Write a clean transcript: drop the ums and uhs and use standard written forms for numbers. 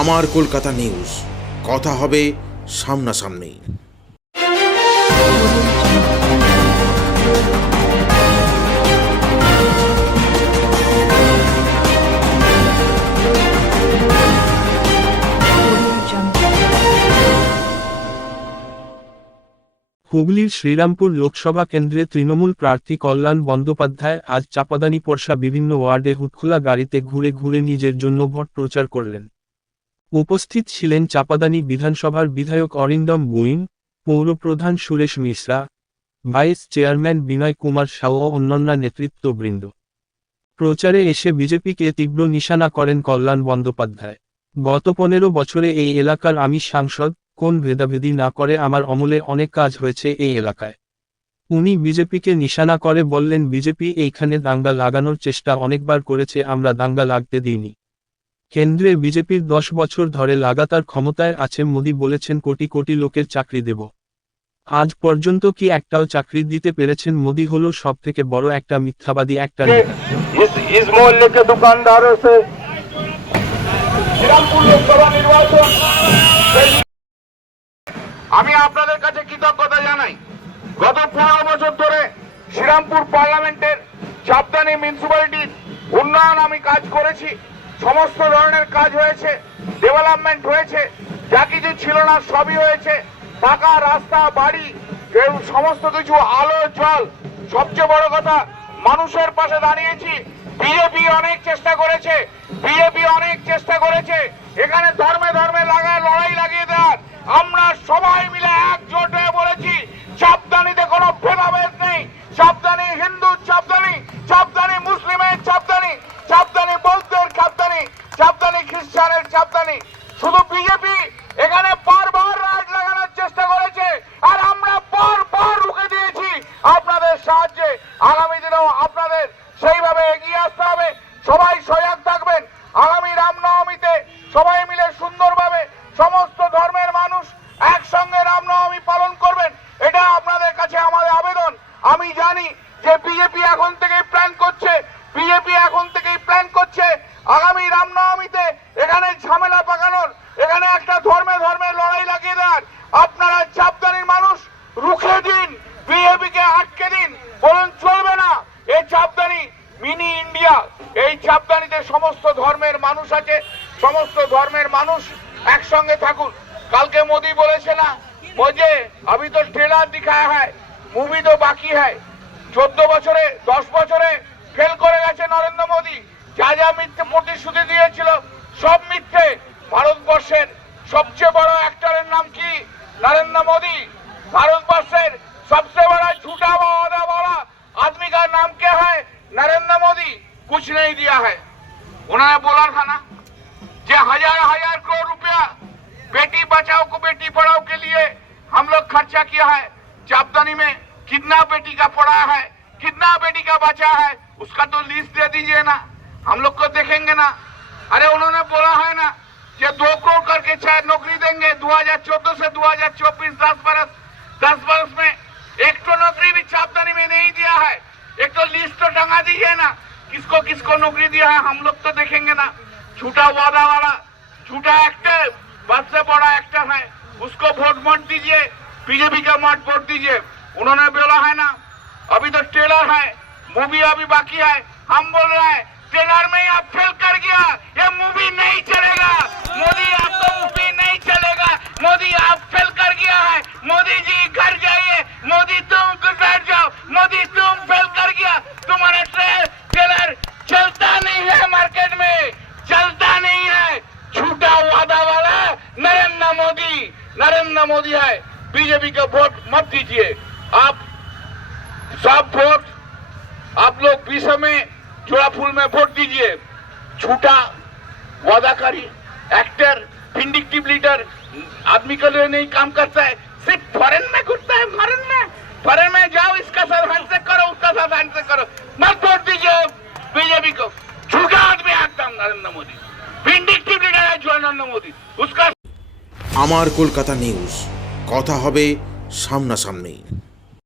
আমার কলকাতা নিউজ, কথা হবে সামনাসামনি। হুগলির শ্রীরামপুর লোকসভা কেন্দ্রে তৃণমূল প্রার্থী কল্যাণ বন্দ্যোপাধ্যায় আজ চাপাদানি পরশা বিভিন্ন ওয়ার্ডে হুটখোলা গাড়িতে ঘুরে ঘুরে নিজের জন্য ভোট প্রচার করলেন। উপস্থিত ছিলেন চাপাদানি বিধানসভার বিধায়ক অরিন্দম গুইন, পৌরপ্রধান সুরেশ মিশ্রা, ভাইস চেয়ারম্যান বিনয় কুমার সাউ ও অন্যান্য নেতৃত্ববৃন্দ। প্রচারে এসে বিজেপিকে তীব্র নিশানা করেন কল্যাণ বন্দ্যোপাধ্যায়। গত 15 বছরে এই এলাকার আমি সাংসদ, কোন ভেদাভেদি না করে আমার আমলে অনেক কাজ হয়েছে এই এলাকায়। উনি বিজেপিকে নিশানা করে বললেন, বিজেপি এইখানে দাঙ্গা লাগানোর চেষ্টা অনেকবার করেছে, আমরা দাঙ্গা লাগতে দিইনি। কেন্দ্রে বিজেপির 10 বছর ধরে লাগাতার ক্ষমতায় আছে, মোদি বলেছেন কোটি কোটি লোকের চাকরি দেব। আজ পর্যন্ত কি একটাও চাকরি দিতে পেরেছেন? মোদি হলো সবথেকে বড় একটা মিথ্যাবাদী, একটা নেতা। इस मोहल्ले के दुकानदारों से श्रीरामपुर लोकसभा निर्वाचन আমি আপনাদের কাছে কৃতজ্ঞতা জানাই। গত 15 বছর ধরে শ্রীরামপুর পার্লামেন্টের চাপদানি মিউনিসিপ্যালিটির উন্নয়ন আমি কাজ করেছি। সমস্ত ধরনের কাজ হয়েছে, ডেভেলপমেন্ট হয়েছে, যা কিছু ছিল না সবই হয়েছে। পাকা রাস্তা, বাড়ি, সমস্ত কিছু, আলো, জল। সবচেয়ে বড় কথা, মানুষের পাশে দাঁড়িয়েছি। বিজেপি অনেক চেষ্টা করেছে, এখানে ধর্মে ধর্মে লড়াই লাগিয়ে দেওয়ার। আমরা সবাই মিলে একজোট হয়ে বলেছি চাপদানিতে কোনো ভেদাভেদ নেই। চাপদানি হিন্দু চাপদানি, চাপদানি মুসলিমের চাপদানি, চাপদানি বৌদ্ধের চাপদানি, চাপদানি খ্রিস্টানের চাপদানি। শুধু বিজেপি এখানে বারবার রাজ লাগানোর চেষ্টা করেছে, আর আমরা বারবার রুখে দিয়েছি। আপনাদের সাহায্যে আগামী দিনেও আপনাদের সেইভাবে এগিয়ে আসতে হবে। সবাই সজাগ থাকবেন। আগামী রামনবমীতে সবাই মিলে সুন্দরভাবে সমস্ত ধর্মের মানুষ একসঙ্গে রামনবমী পালন করবেন, এটা আপনাদের কাছে আমাদের আবেদন। আমি জানি যে বিজেপি এখন থেকেই প্ল্যান করছে আগামী রামনবমীতে এখানে ঝামেলা পাকানোর, এখানে একটা ধর্মে ধর্মে লড়াই লাগিয়ে দেওয়ার। আপনারা চাপদানির মানুষ রুখে দিন, বিজেপিকে আটকে দিন, বলুন চলবে না। এই চাপদানি মিনি ইন্ডিয়া, এই চাপদানিতে সমস্ত ধর্মের মানুষ আছে, সমস্ত ধর্মের মানুষ একসঙ্গে থাকুন। কালকে মোদি বলেছে না, मुझे अभी तो ट्रेलर दिखाया है, मूवी तो बाकी है। 14 বছরে 10 বছরে ফেল করে গেছে নরেন্দ্র মোদি। যা যা মিথ্যে প্রতিশ্রুতি দিয়েছিল সব মিথ্যে। ভারতবর্ষের সবচেয়ে বড় অ্যাক্টরের নাম কি? नरेंद्र मोदी। भारतवर्षेर सबसे बड़ा झूठा वादा वाला आदमी का नाम क्या है? नरेंद्र मोदी। कुछ नहीं दिया है। उन्होंने बोला था ना कि हजार करोड़ रुपया बेटी बचाओ को बेटी पढ़ाओ के लिए हम लोग खर्चा किया है। चापदानी में कितना बेटी का पढ़ा है, कितना बेटी का बचा है, उसका तो लिस्ट दे दीजिए ना, हम लोग को देखेंगे ना। अरे उन्होंने बोला है ना कि 2 करोड़ करके शायद नौकरी देंगे 2014 से 2024, 10 बरस में एक तो नौकरी भी चापदानी में नहीं दिया है। एक तो लिस्ट तो टंगा दीजिए ना, किसको किसको नौकरी दिया है, हम लोग तो देखेंगे ना। झूठा वादा वाला झूठा एक्टर, सबसे बड़ा एक्टर है, उसको वोट मत दीजिए, बीजेपी का मत वोट दीजिए। उन्होंने बोला है ना अभी तो ट्रेलर है, मूवी अभी बाकी है। हम बोल रहे हैं ट्रेलर में आप फेल कर गया, ये मूवी नहीं चलेगा। मोदी आपको मूवी नहीं चलेगा, मोदी आप फेल कर गया है। मोदी जी घर जाइए, मोदी तुम बैठ जाओ, मोदी तुम फेल कर गया। तुम्हारा ट्रेलर चलता नहीं है, मार्केट में चलता नहीं है। झूठा वादा वाला नरेंद्र मोदी है। बीजेपी का वोट मत दीजिए। आप सब वोट आप लोग 20 में जोड़ा फूल में वोट दीजिए। झूठा वादाकारी एक्टर, विंडिक्टिव लीडर आदमी के लिए नहीं काम करता है, सिर्फ फॉरेन में घुसता है। फॉरेन में जाओ, इसका साथ हैंडशेक करो, उसका साथ हैंडशेक करो, मत वोट दीजिए बीजेपी को। झूठा आदमी एकदम नरेंद्र मोदी, विंडिक्टिव लीडर है जो नरेंद्र मोदी। उसका আমার কলকাতা নিউজ, কথা হবে সামনাসামনি।